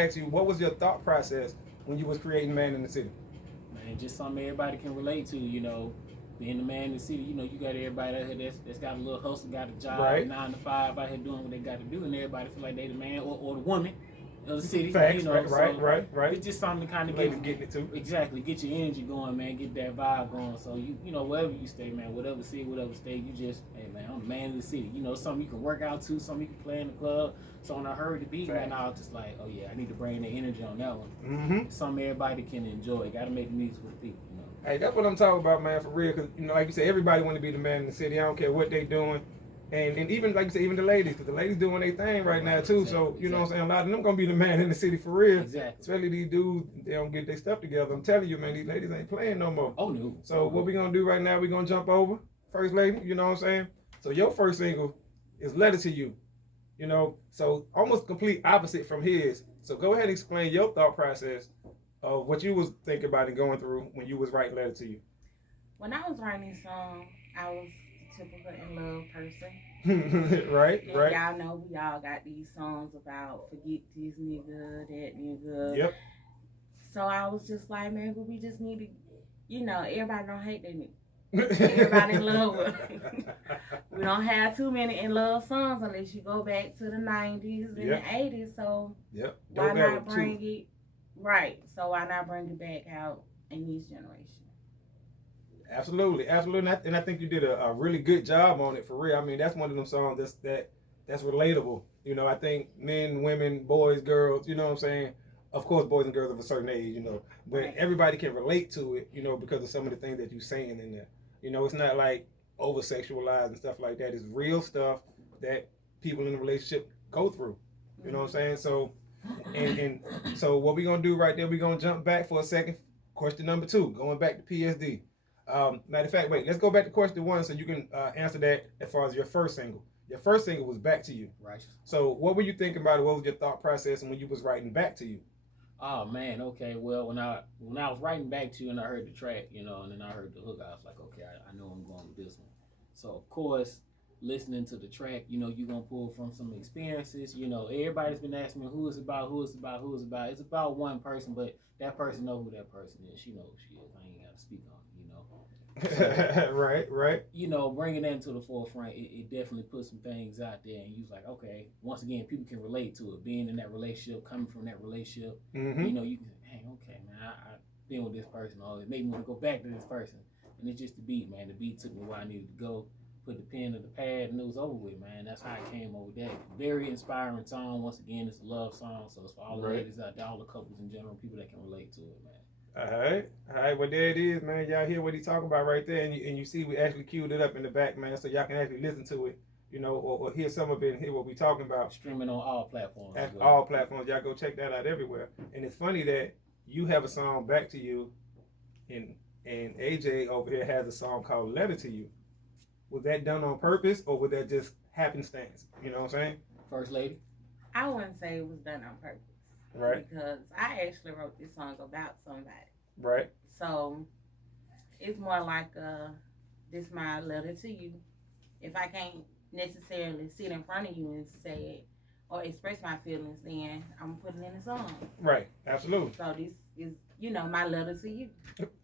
Ask you, what was your thought process when you was creating Man in the City? Man, just something everybody can relate to. Being the man in the city. You got everybody out here that's got a little hustle, got a job, Right. 9 to 5, out here doing what they got to do, and everybody feel like they the man or the woman of the city. Facts. Right. Right. So Right. it's just something to kind of Ladies getting it too. get your energy going, man, get that vibe going. So wherever you stay, man, whatever city, whatever state, you just, hey man, I'm the man of the city. Something you can work out to, something you can play in the club. So when I heard the beat, man, I was just like, oh yeah, I need to bring the energy on that one. Mm-hmm. Something everybody can enjoy. Got to make the music for the people. Hey, that's what I'm talking about, man, for real. Because, like you said, everybody want to be the man in the city. I don't care what they doing. And even, like you said, even the ladies. Because the ladies doing their thing right now, too. So, you know what I'm saying? A lot of them going to be the man in the city for real. Exactly. Especially these dudes, they don't get their stuff together. I'm telling you, man, these ladies ain't playing no more. Oh, no. So what we going to do right now, we going to jump over. First lady, you know what I'm saying? So your first single is Letter to You. So almost complete opposite from his. So go ahead and explain your thought process of what you was thinking about and going through when you was writing Letter to You. When I was writing this song, I was the typical in love person. right. Y'all know we all got these songs about forget this nigga, that nigga. Yep. So I was just like, man, but we just need to, everybody don't hate that nigga. Everybody in love with him. We don't have too many in love songs unless you go back to the 90s and the 80s. So why not bring it? Right. So why not bring it back out in this generation? Absolutely. And I think you did a really good job on it, for real. I mean, that's one of them songs that's relatable. I think men, women, boys, girls, you know what I'm saying? Of course, boys and girls of a certain age, but everybody can relate to it, because of some of the things that you're saying in there. It's not like over sexualized and stuff like that. It's real stuff that people in a relationship go through. You know what I'm saying? So, and so what we're gonna do right there, we're gonna jump back for a second. Question number 2, going back to PSD. Matter of fact, wait, let's go back to question 1 so you can answer that as far as your first single. Your first single was Back to You. Right. So what were you thinking about it? What was your thought process when you was writing Back to You? Oh man, okay. Well, when I was writing Back to You and I heard the track, and then I heard the hook, I was like, okay, I know I'm going with this one. So of course, listening to the track, you're gonna pull from some experiences. Everybody's been asking me who it's about. It's about one person, but that person know who that person is. She know who she is. I ain't gotta speak on it. So, right. Bringing that into the forefront, it definitely puts some things out there, and you was like, okay, once again, people can relate to it. Being in that relationship, coming from that relationship, mm-hmm. You can say, hey, okay, man, I've been with this person, or it made me want to go back to this person, and it's just the beat, man. The beat took me where I needed to go. Put the pen to the pad, and it was over with, man. That's how I came over that. Very inspiring song. Once again, it's a love song, so it's for all the ladies out there, all the couples in general, people that can relate to it, man. All right. Well, there it is, man. Y'all hear what he's talking about right there, and you see we actually queued it up in the back, man, so y'all can actually listen to it, or hear some of it and hear what we talking about. Streaming on all platforms. All platforms. Y'all go check that out everywhere. And it's funny that you have a song Back to You, and AJ over here has a song called Letter to You. Was that done on purpose, or was that just happenstance? You know what I'm saying? First lady? I wouldn't say it was done on purpose. Right. Because I actually wrote this song about somebody. Right. So it's more like this my letter to you. If I can't necessarily sit in front of you and say it or express my feelings, then I'm putting in a song. Right. Absolutely. So this is, my letter to you.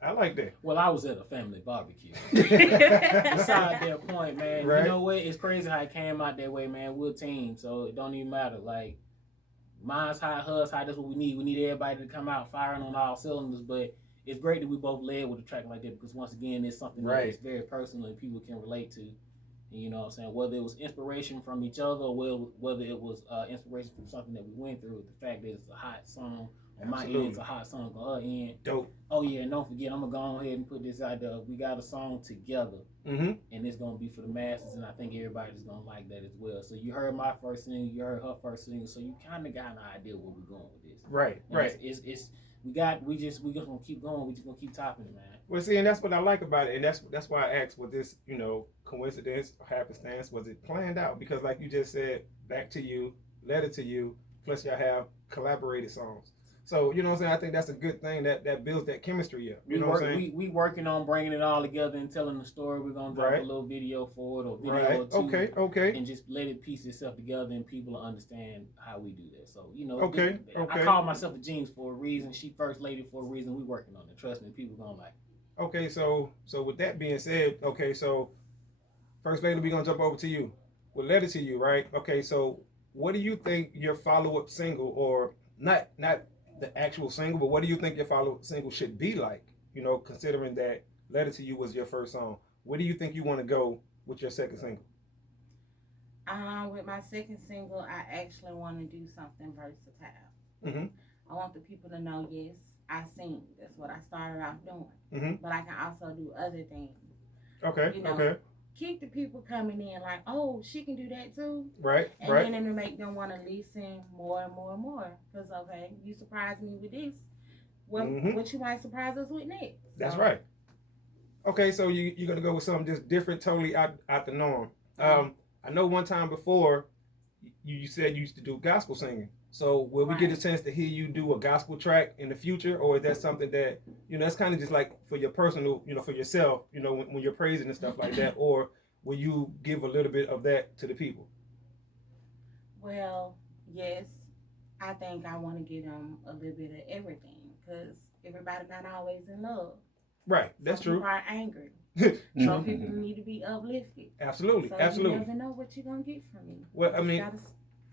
I like that. Well, I was at a family barbecue. Beside that point, man, right. You know what? It's crazy how it came out that way, man. We're a team, so it don't even matter. Like, mine's high, hers high. That's what we need. We need everybody to come out firing on all cylinders. But it's great that we both led with a track like that, because once again, it's something that is very personal and people can relate to. And you know what I'm saying? Whether it was inspiration from each other, or whether it was inspiration from something that we went through, the fact that it's a hot song on my end, it's a hot song on her end. Dope. Oh yeah, and don't forget, I'm gonna go ahead and put this out there. We got a song together, and it's gonna be for the masses, and I think everybody's gonna like that as well. So you heard my first single, you heard her first single, so you kind of got an idea where we're going with this. Right. And right. It's we just gonna keep going. We just gonna keep topping it, man. Well, see, and that's what I like about it, and that's why I asked, was this, coincidence or happenstance? Was it planned out? Because like you just said, Back to You, Letter to You, plus y'all have collaborated songs. So you know what I'm saying. I think that's a good thing that builds that chemistry up. You know what I'm saying? We working on bringing it all together and telling the story. We're gonna drop a little video for it or video or two, Okay. and just let it piece itself together and people will understand how we do that. So Okay. I call myself a genius for a reason. She first lady for a reason. We working on it. Trust me, people gonna like it. Okay, so with that being said, okay, so first lady, we're gonna jump over to you. We'll let it to you, right? Okay, so what do you think your follow-up single, or not the actual single, but what do you think your follow-up single should be like? You know, considering that "Letter to You" was your first song, where do you think you want to go with your second single? With my second single, I actually want to do something versatile. Mm-hmm. I want the people to know, yes, I sing. That's what I started off doing. Mm-hmm. But I can also do other things. Okay. You know, okay. Keep the people coming in like, oh, she can do that too. Right. And right. then to make them want to listen more and more and more. Because, okay, you surprised me with this. What you might surprise us with next. That's right. Okay, so you're going to go with something just different, totally out the norm. I know one time before, you said you used to do gospel singing. So will we get a chance to hear you do a gospel track in the future, or is that something that, that's kind of just like for your personal, for yourself, when you're praising and stuff like that, or will you give a little bit of that to the people? Well, yes, I think I want to give them a little bit of everything, because everybody not always in love. Right, that's true. Some people are angry. Some people need to be uplifted. Absolutely, so absolutely. You never know what you're gonna get from me. Well, I mean,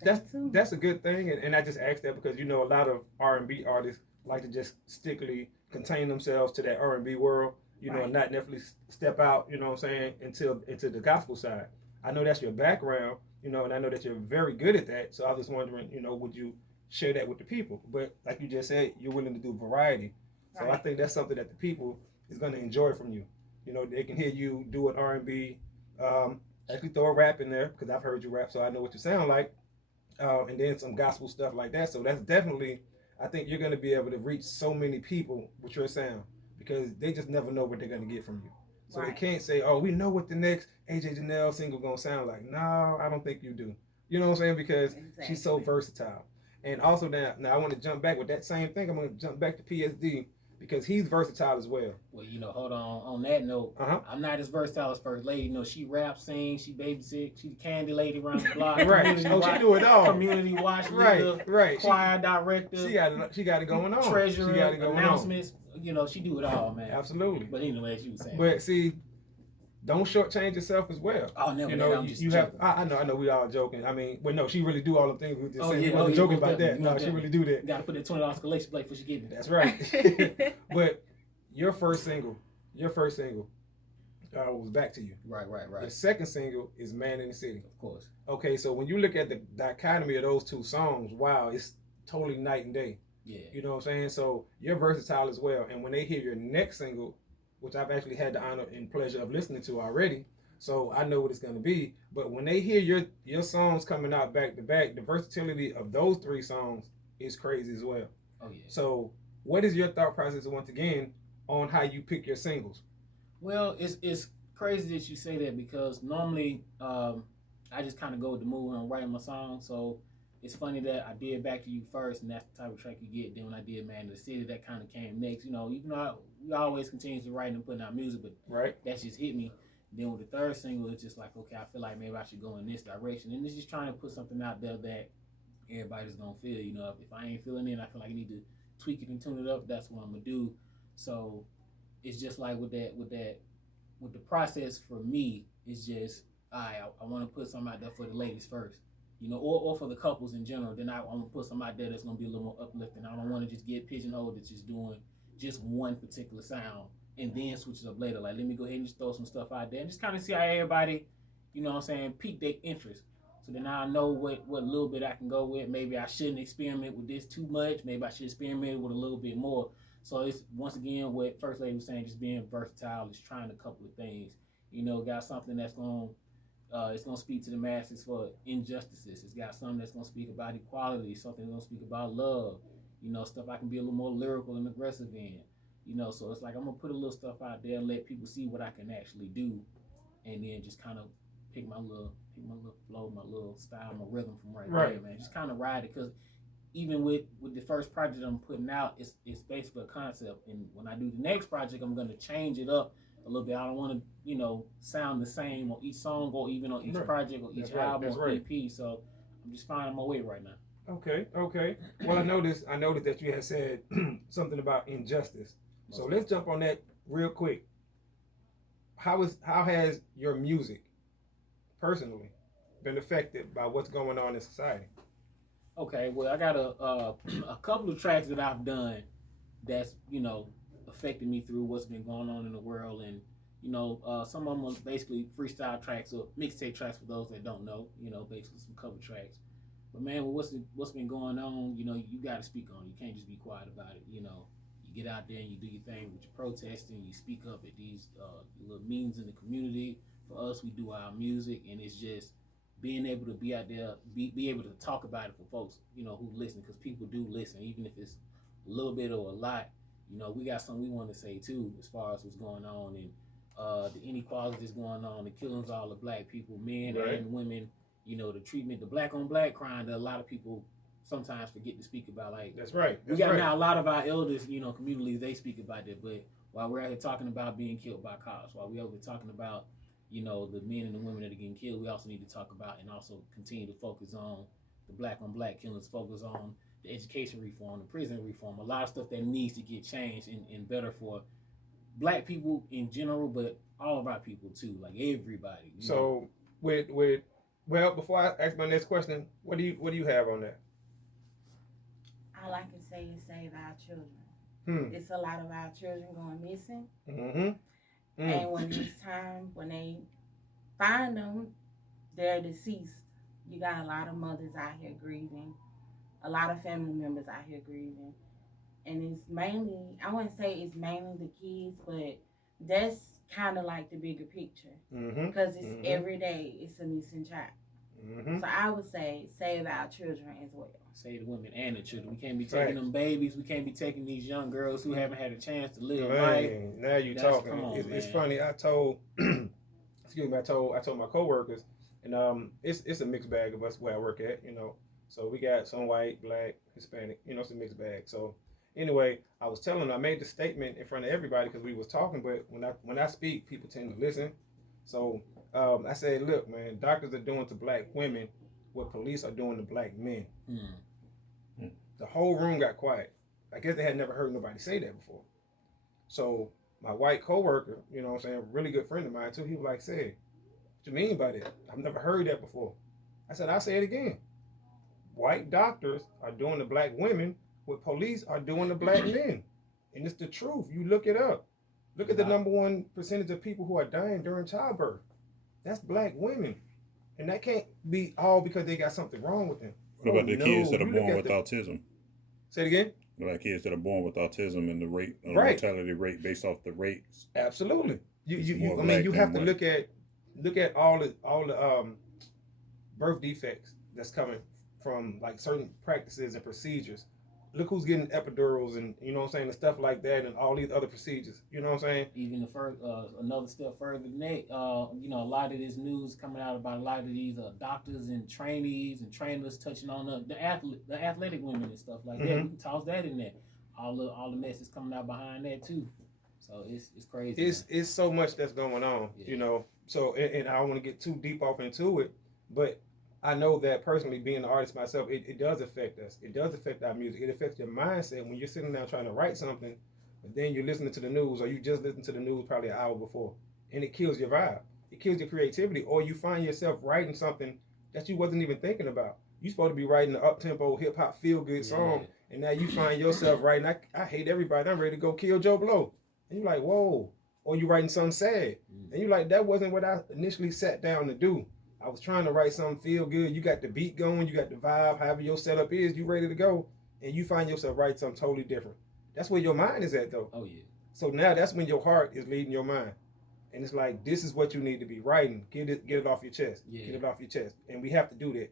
that's a good thing, and I just asked that because a lot of R&B artists like to just strictly contain themselves to that R&B world, and not definitely step out, you know what I'm saying, into the gospel side. I know that's your background, and I know that you're very good at that. So I was just wondering, would you share that with the people? But like you just said, you're willing to do variety. So I think that's something that the people is going to enjoy from you. They can hear you do an R&B, actually throw a rap in there because I've heard you rap, so I know what you sound like, and then some gospel stuff like that. So that's definitely, I think you're going to be able to reach so many people with your sound because they just never know what they're going to get from you. So they can't say, oh, we know what the next AJ Janelle single going to sound like. No, I don't think you do. You know what I'm saying? Because she's so versatile. And also now I want to jump back with that same thing. I'm going to jump back to PSD. Because he's versatile as well. Well, hold on. On that note, I'm not as versatile as First Lady. She raps, sings, she babysit, she the candy lady around the block. Right. She do it all. Community watch leader, choir director. She got it going on. Treasurer, announcements. She do it all, man. Absolutely. But anyway, as you were saying. But see, don't shortchange yourself as well. Oh, never. I'm just joking. I know. We all joking. I mean, but no, she really do all the things. We just saying. We wasn't joking about that. No, she really do that. Got to put that $20 collection plate before she get it. That's right. But your first single, was Back to You. Right. The second single is Man in the City. Of course. Okay, so when you look at the dichotomy of those two songs, wow, it's totally night and day. Yeah. You know what I'm saying? So you're versatile as well. And when they hear your next single, which I've actually had the honor and pleasure of listening to already, so I know what it's going to be. But when they hear your songs coming out back to back, the versatility of those three songs is crazy as well. Oh, yeah. So what is your thought process, once again, on how you pick your singles? Well, it's crazy that you say that because normally I just kind of go with the mood when I'm writing my song. So it's funny that I did Back to You first, and that's the type of track you get. Then when I did Man in the City, that kind of came next. We always continue to write and putting out music, but that just hit me. Then with the third single, it's just like, okay, I feel like maybe I should go in this direction. And it's just trying to put something out there that everybody's going to feel. If I ain't feeling it, I feel like I need to tweak it and tune it up. That's what I'm going to do. So it's just like with the process for me, it's just, I want to put something out there for the ladies first. Or for the couples in general. Then I want to put something out there that's going to be a little more uplifting. I don't want to just get pigeonholed to just doing just one particular sound and then switch it up later. Like, let me go ahead and just throw some stuff out there and just kind of see how everybody, pique their interest. So then I know what little bit I can go with. Maybe I shouldn't experiment with this too much. Maybe I should experiment with a little bit more. So it's, once again, what First Lady was saying, just being versatile, is trying a couple of things. Got something that's going to, it's going to speak to the masses for injustices. It's got something that's going to speak about equality, something that's going to speak about love, stuff I can be a little more lyrical and aggressive in, so it's like I'm going to put a little stuff out there and let people see what I can actually do, and then just kind of pick my little flow, my little style, my rhythm from right there, man. Just kind of ride it, because even with the first project I'm putting out, it's basically a concept. And when I do the next project, I'm gonna change it up a little bit. I don't want to, sound the same on each song or even on each Right. project or each That's right. album That's or right. EP. So I'm just finding my way right now. Okay, okay. Well, I noticed that you had said something about injustice. So let's jump on that real quick. How has your music personally been affected by what's going on in society? Okay, well, I got a couple of tracks that I've done that's affected me through what's been going on in the world, and some of them are basically freestyle tracks or mixtape tracks for those that don't know. Basically some cover tracks. But man, what's been going on? You got to speak on it. You can't just be quiet about it. You get out there and you do your thing with your protesting. You speak up at these little meetings in the community. For us, we do our music, and it's just being able to be out there, be able to talk about it for folks, who listen, because people do listen, even if it's a little bit or a lot. We got something we want to say too, as far as what's going on and the inequality that's going on, the killings of all the black people, men Right. and women. The treatment, the black on black crime that a lot of people sometimes forget to speak about. Like That's right. we got now a lot of our elders, communities, they speak about that. But while we're out here talking about being killed by cops, while we're out here talking about the men and the women that are getting killed, we also need to talk about and also continue to focus on the black on black killings, focus on the education reform, the prison reform, a lot of stuff that needs to get changed and better for black people in general, but all of our people too, like everybody. So with well, before I ask my next question, what do you have on that? All I can say is save our children. It's a lot of our children going missing. And when it's time, when they find them, they're deceased. You got a lot of mothers out here grieving, a lot of family members out here grieving. And it's mainly, I wouldn't say it's mainly the kids, but that's kind of like the bigger picture. Because it's every day, it's a missing child. So I would say save our children as well. Save the women and the children. We can't be taking them babies. We can't be taking these young girls who haven't had a chance to live right. Now you talking. It's funny. I told, excuse me. I told my coworkers, and it's a mixed bag of us where I work at. So we got some white, black, Hispanic. It's a mixed bag. So anyway, I was telling them, I made the statement in front of everybody because we was talking. But when I speak, people tend to listen. So I said, look, man, doctors are doing to black women what police are doing to black men. The whole room got quiet. I guess they had never heard nobody say that before. So my white coworker, really good friend of mine too, he was like, say, what you mean by that? I've never heard that before. I said, I'll say it again. White doctors are doing to black women what police are doing to black men. And it's the truth. You look it up. Look at the number one percentage of people who are dying during childbirth. That's black women. And that can't be all because they got something wrong with them. What about the kids that are born with autism? Say it again? What about kids that are born with autism and the rate, mortality rate based off the rates? Absolutely. You have to look at all the birth defects that's coming from like certain practices and procedures. Look who's getting epidurals and and stuff like that and all these other procedures. You know what I'm saying? Even another step further than that, a lot of this news coming out about a lot of these doctors and trainees and trainers touching on the athletic women and stuff like that. We can toss that in there. All the mess is coming out behind that too. So it's crazy. It's so much that's going on. Yeah. So and I don't want to get too deep off into it, but I know that personally, being an artist myself, it does affect us. It does affect our music. It affects your mindset when you're sitting down trying to write something, but then you're listening to the news, or you just listened to the news probably an hour before, and it kills your vibe. It kills your creativity, or you find yourself writing something that you wasn't even thinking about. You're supposed to be writing an up-tempo, hip-hop, feel-good song, and now you find yourself writing, I hate everybody, I'm ready to go kill Joe Blow. And you're like, whoa. Or you writing something sad. And you're like, that wasn't what I initially sat down to do. I was trying to write something feel good. You got the beat going, you got the vibe, however your setup is, you ready to go, and you find yourself writing something totally different. That's where your mind is at, though. Oh, yeah. So now that's when your heart is leading your mind. And it's like, this is what you need to be writing. Get it off your chest. Yeah. Get it off your chest. And we have to do that.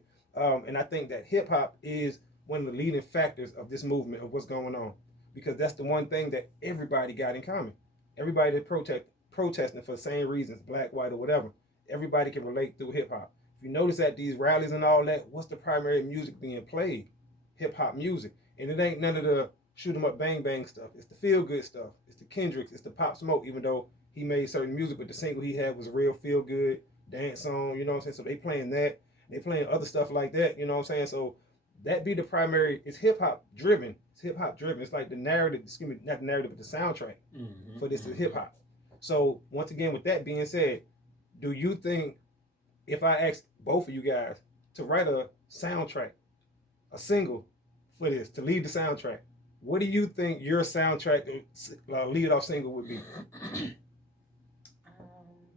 And I think that hip-hop is one of the leading factors of this movement of what's going on. Because that's the one thing that everybody got in common. Everybody that protesting for the same reasons, black, white, or whatever. Everybody can relate through hip-hop. If you notice at these rallies and all that, what's the primary music being played? hip hop music, and it ain't none of the shoot 'em up, bang bang stuff. It's the feel good stuff. It's the Kendricks. It's the Pop Smoke. Even though he made certain music, but the single he had was a real feel good dance song. You know what I'm saying? So they playing that. They playing other stuff like that. You know what I'm saying? So that be the primary. It's hip hop driven. It's hip hop driven. It's like the narrative. Excuse me, not the narrative, but the soundtrack for this is hip hop. So once again, with that being said, do you think if I asked both of you guys to write a soundtrack, a single for this to lead the soundtrack, what do you think your soundtrack lead off single would be?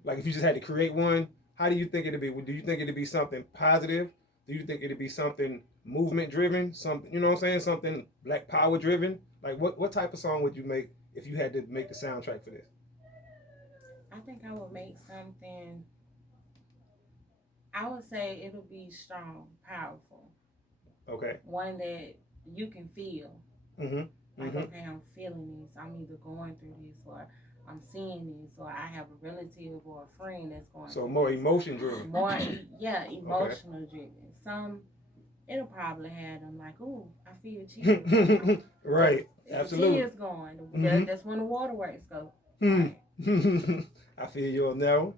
Like if you just had to create one, how do you think it'd be? Do you think it'd be something positive? Do you think it'd be something movement driven? Something, you know what I'm saying? Something Black Power driven? Like what type of song would you make if you had to make the soundtrack for this? I think I would make something, I would say it'll be strong, powerful. Okay. One that you can feel. Like, okay, I'm feeling this. I'm either going through this or I'm seeing this or I have a relative or a friend that's going through So more this. emotion driven. More, yeah, emotional driven. Some, it'll probably have them like, ooh, I feel chills. Right. Absolutely. Tears going. That's when the waterworks go. I feel you on that one.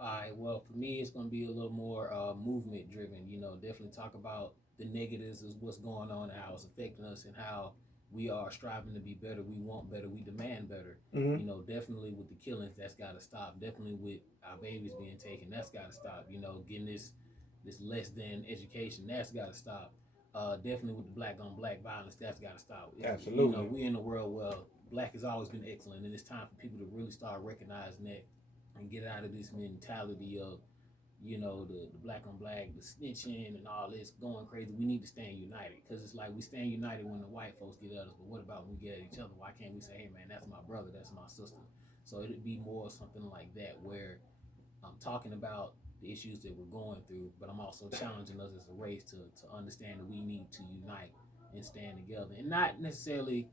All right, well, for me, it's going to be a little more movement driven. You know, definitely talk about the negatives of what's going on and how it's affecting us and how we are striving to be better. We want better. We demand better. You know, definitely with the killings, that's got to stop. Definitely with our babies being taken, that's got to stop. You know, getting this less than education, that's got to stop. Definitely with the black on black violence, that's got to stop. Absolutely. You know, we in a world where black has always been excellent, and it's time for people to really start recognizing that and get out of this mentality of, you know, the black on black, the snitching and all this going crazy. We need to stand united, because it's like we stand united when the white folks get at us, but what about when we get at each other? Why can't we say, hey man, that's my brother, that's my sister? So it'd be more something like that, where I'm talking about the issues that we're going through, but I'm also challenging us as a race to understand that we need to unite and stand together, and not necessarily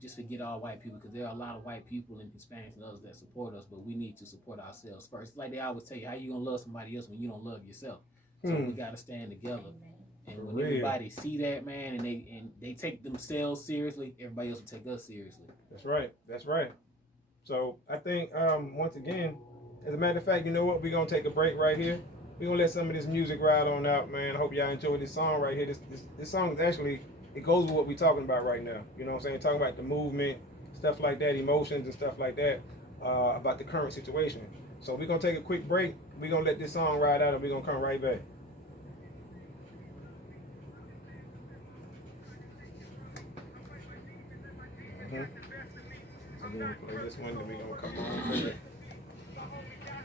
just forget all white people, because there are a lot of white people and Hispanics and others that support us, but we need to support ourselves first. It's like they always tell you, how you gonna love somebody else when you don't love yourself? So we gotta stand together. And when everybody see that, man, and they take themselves seriously, everybody else will take us seriously. That's right. That's right. So I think once again, as a matter of fact, you know what? We're gonna take a break right here. We're gonna let some of this music ride on out, man. I hope y'all enjoy this song right here. This song is actually, it goes with what we're talking about right now. You know what I'm saying? Talking about the movement, stuff like that, emotions and stuff like that, about the current situation. So we're gonna take a quick break. We're gonna let this song ride out and we're gonna come right back. So we're gonna play this one, then we're gonna come on with it.